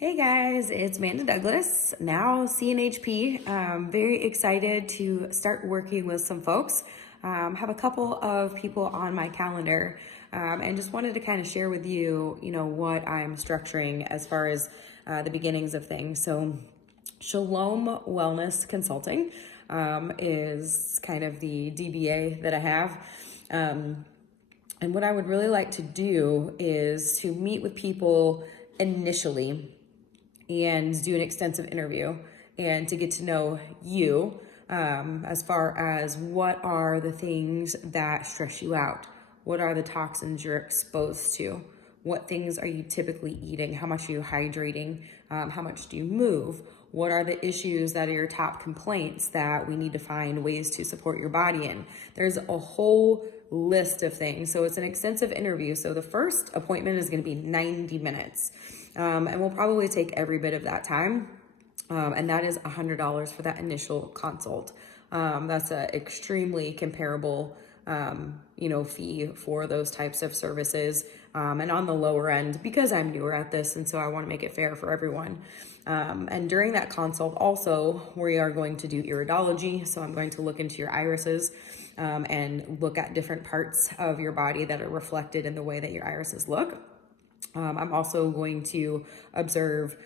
Hey guys, it's Amanda Douglas, now CNHP. Very excited to start working with some folks. Have a couple of people on my calendar, and just wanted to kind of share with you, what I'm structuring as far as the beginnings of things. So, Shalom Wellness Consulting is kind of the DBA that I have. And what I would really like to do is to meet with people initially and do an extensive interview and to get to know you as far as what are the things that stress you out, what are the toxins you're exposed to, what things are you typically eating, how much are you hydrating, how much do you move, what are the issues that are your top complaints that we need to find ways to support your body in. There's a whole list of things. So it's an extensive interview. So the first appointment is going to be 90 minutes. And we'll probably take every bit of that time. And that is $100 for that initial consult. That's an extremely comparable, fee for those types of services. And on the lower end, because I'm newer at this, and so I want to make it fair for everyone. And during that consult also, we are going to do iridology. So I'm going to look into your irises and look at different parts of your body that are reflected in the way that your irises look. I'm also going to observe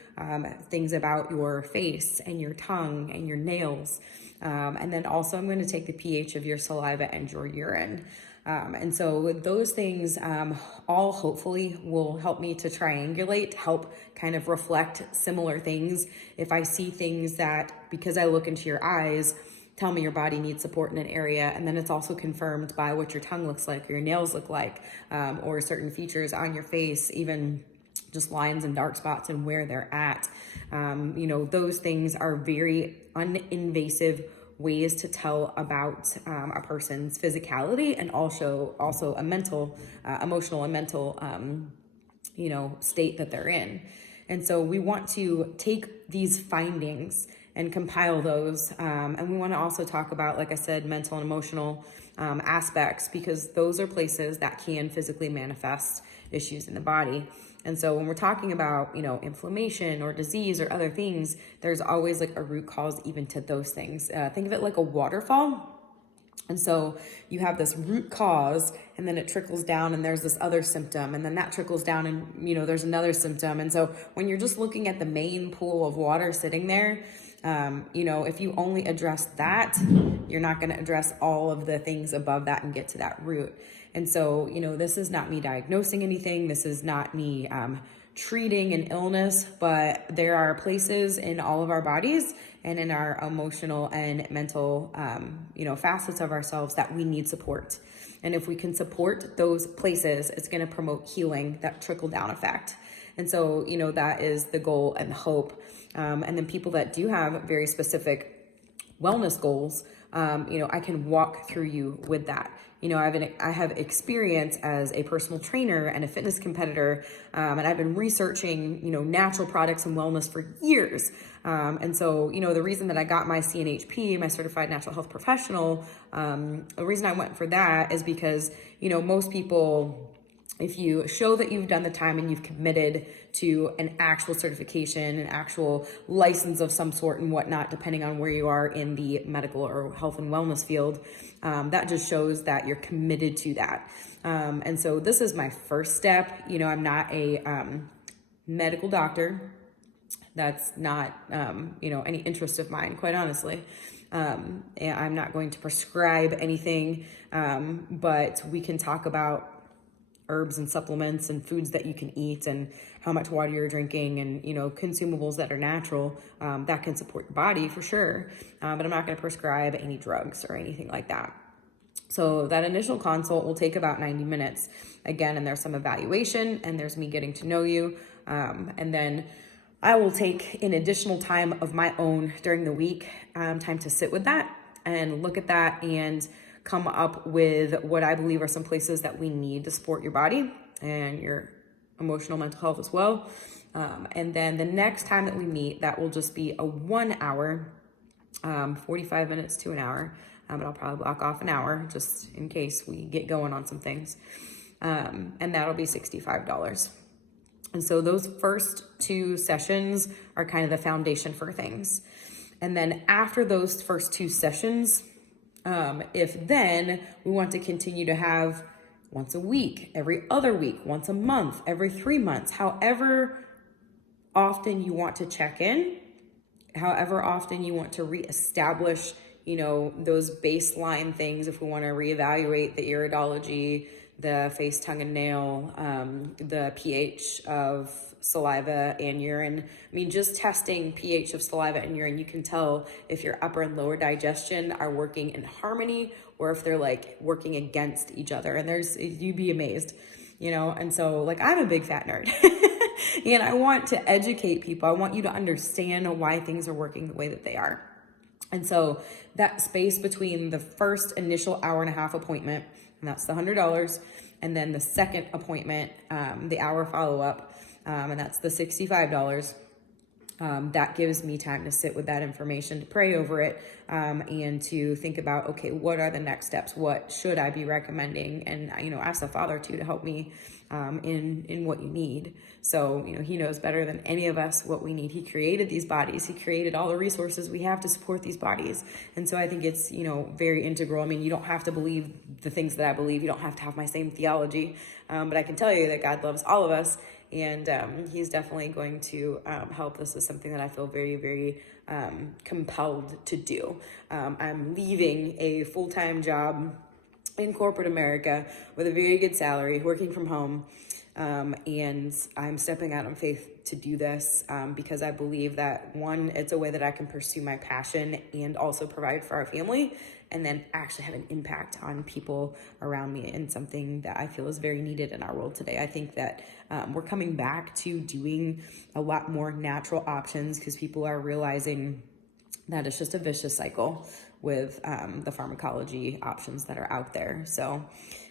things about your face and your tongue and your nails. And then also I'm going to take the pH of your saliva and your urine. And so those things all hopefully will help me to triangulate, help kind of reflect similar things. If I see things that, because I look into your eyes, tell me your body needs support in an area, and then it's also confirmed by what your tongue looks like or your nails look like, or certain features on your face, even just lines and dark spots and where they're at. Those things are very uninvasive ways to tell about a person's physicality and also a mental, emotional and mental, state that they're in. And so we want to take these findings and compile those. And we want to also talk about, like I said, mental and emotional aspects, because those are places that can physically manifest issues in the body. And so when we're talking about, inflammation or disease or other things, there's always like a root cause even to those things. Think of it like a waterfall. And so you have this root cause, and then it trickles down and there's this other symptom, and then that trickles down and, there's another symptom. And so when you're just looking at the main pool of water sitting there, if you only address that, you're not going to address all of the things above that and get to that root. And so, this is not me diagnosing anything. This is not me treating an illness, but there are places in all of our bodies and in our emotional and mental, facets of ourselves that we need support. And if we can support those places, it's going to promote healing, that trickle down effect. And so, that is the goal and the hope. And then people that do have very specific wellness goals, I can walk through you with that. I have experience as a personal trainer and a fitness competitor, and I've been researching, natural products and wellness for years. And so, the reason that I got my CNHP, my Certified Natural Health Professional, the reason I went for that is because, most people, if you show that you've done the time and you've committed to an actual certification, an actual license of some sort and whatnot, depending on where you are in the medical or health and wellness field, that just shows that you're committed to that. And so this is my first step. I'm not a medical doctor. That's not, any interest of mine, quite honestly. And I'm not going to prescribe anything, but we can talk about herbs and supplements and foods that you can eat and how much water you're drinking and, consumables that are natural, that can support your body for sure. But I'm not going to prescribe any drugs or anything like that. So that initial consult will take about 90 minutes again, and there's some evaluation and there's me getting to know you. And then I will take an additional time of my own during the week, time to sit with that and look at that and come up with what I believe are some places that we need to support your body and your emotional, mental health as well. And then the next time that we meet, that will just be a 1 hour, 45 minutes to an hour. But I'll probably block off an hour just in case we get going on some things. And that'll be $65. And so those first 2 sessions are kind of the foundation for things. And then after those first 2 sessions, if then we want to continue to have once a week, every other week, once a month, every 3 months, however often you want to check in, however often you want to reestablish, those baseline things. If we want to reevaluate the iridology, the face, tongue, and nail, the pH of saliva and urine. I mean, just testing pH of saliva and urine, you can tell if your upper and lower digestion are working in harmony or if they're like working against each other. And you'd be amazed, and so like I'm a big fat nerd and I want to educate people. I want you to understand why things are working the way that they are. And so that space between the first initial hour and a half appointment, and that's the $100, and then the second appointment, the hour follow-up, and that's the $65. That gives me time to sit with that information, to pray over it, and to think about, okay, what are the next steps? What should I be recommending? And, ask the Father too to help me in what you need. So, he knows better than any of us what we need. He created these bodies. He created all the resources we have to support these bodies. And so I think it's, very integral. I mean, you don't have to believe the things that I believe. You don't have to have my same theology. But I can tell you that God loves all of us. And he's definitely going to help. This is something that I feel very, very compelled to do. I'm leaving a full-time job in corporate America with a very good salary, working from home. And I'm stepping out on faith to do this because I believe that, one, it's a way that I can pursue my passion and also provide for our family, and then actually have an impact on people around me, and something that I feel is very needed in our world today. I think that we're coming back to doing a lot more natural options because people are realizing that it's just a vicious cycle with the pharmacology options that are out there. So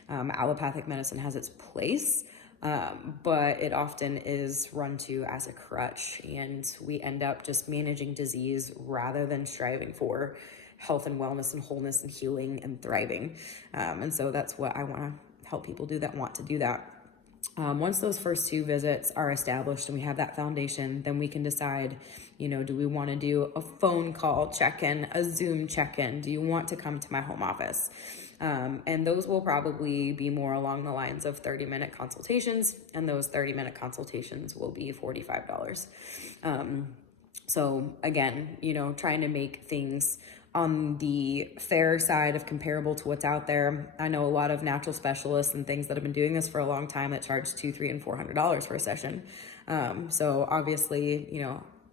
allopathic medicine has its place, but it often is run to as a crutch, and we end up just managing disease rather than striving for health and wellness and wholeness and healing and thriving. And so that's what I want to help people do that want to do that. Once those first 2 visits are established and we have that foundation, then we can decide, do we want to do a phone call check-in, a Zoom check-in? Do you want to come to my home office? And those will probably be more along the lines of 30-minute consultations, and those 30-minute consultations will be $45. So again, trying to make things on the fair side of comparable to what's out there. I know a lot of natural specialists and things that have been doing this for a long time that charge $200, $300, and $400 for a session. So obviously,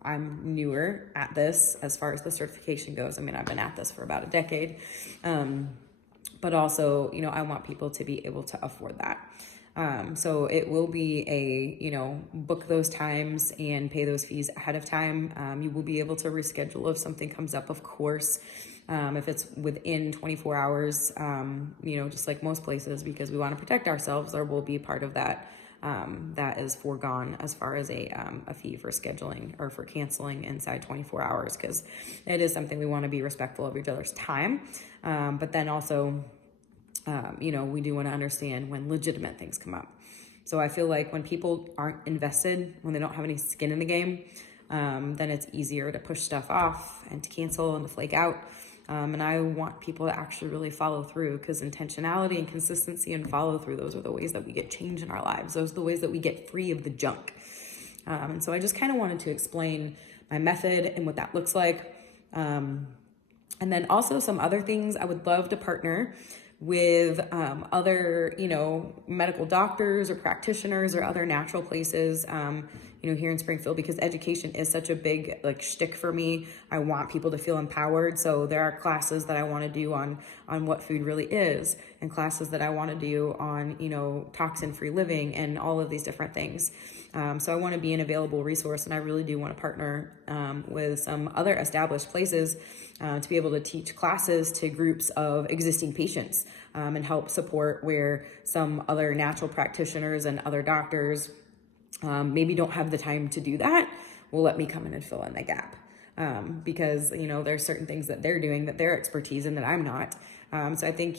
I'm newer at this as far as the certification goes. I mean, I've been at this for about a decade. But also, I want people to be able to afford that. So it will be book those times and pay those fees ahead of time. You will be able to reschedule if something comes up, of course, if it's within 24 hours, just like most places, because we want to protect ourselves, there will be part of that that is foregone as far as a fee for scheduling or for canceling inside 24 hours, because it is something we want to be respectful of each other's time. But then also, we do want to understand when legitimate things come up. So I feel like when people aren't invested, when they don't have any skin in the game, then it's easier to push stuff off and to cancel and to flake out. And I want people to actually really follow through, because intentionality and consistency and follow through, those are the ways that we get change in our lives. Those are the ways that we get free of the junk. And so I just kind of wanted to explain my method and what that looks like. And then also some other things. I would love to partner with other, medical doctors or practitioners or other natural places, here in Springfield, because education is such a big shtick for me. I want people to feel empowered. So there are classes that I want to do on what food really is, and classes that I want to do on, toxin-free living and all of these different things. So I want to be an available resource, and I really do want to partner with some other established places to be able to teach classes to groups of existing patients and help support where some other natural practitioners and other doctors maybe don't have the time to do that. Will let me come in and fill in the gap. Because, there's certain things that they're doing that they're expertise in that I'm not. So I think,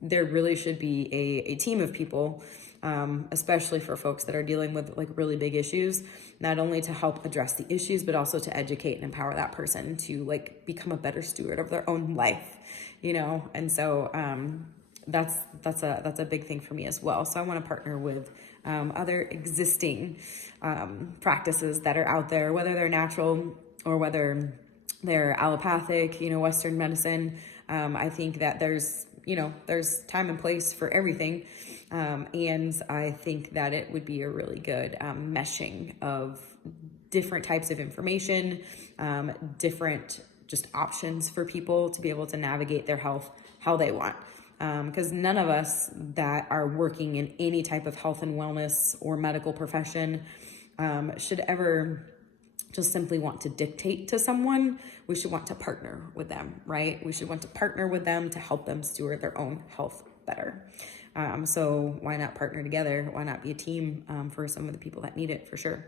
there really should be a team of people especially for folks that are dealing with like really big issues, not only to help address the issues, but also to educate and empower that person to like become a better steward of their own life, you know? And so, that's a big thing for me as well. So I want to partner with other existing practices that are out there, whether they're natural or whether they're allopathic, you know, Western medicine. I think that there's time and place for everything. And I think that it would be a really good meshing of different types of information, different just options for people to be able to navigate their health how they want. Because none of us that are working in any type of health and wellness or medical profession should ever just simply want to dictate to someone. We should want to partner with them, right? We should want to partner with them to help them steward their own health better. So why not partner together? Why not be a team for some of the people that need it, for sure?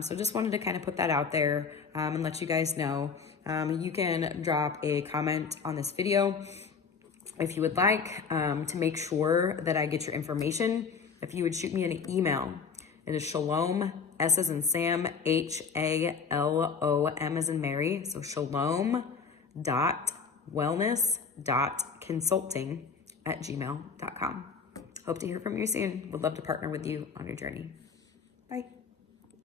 So just wanted to kind of put that out there and let you guys know. You can drop a comment on this video if you would like, to make sure that I get your information. If you would shoot me an email, it is Shalom, S as in Sam, HALOM as in Mary. So shalom.wellness.consulting@gmail.com. Hope to hear from you soon. Would love to partner with you on your journey. Bye.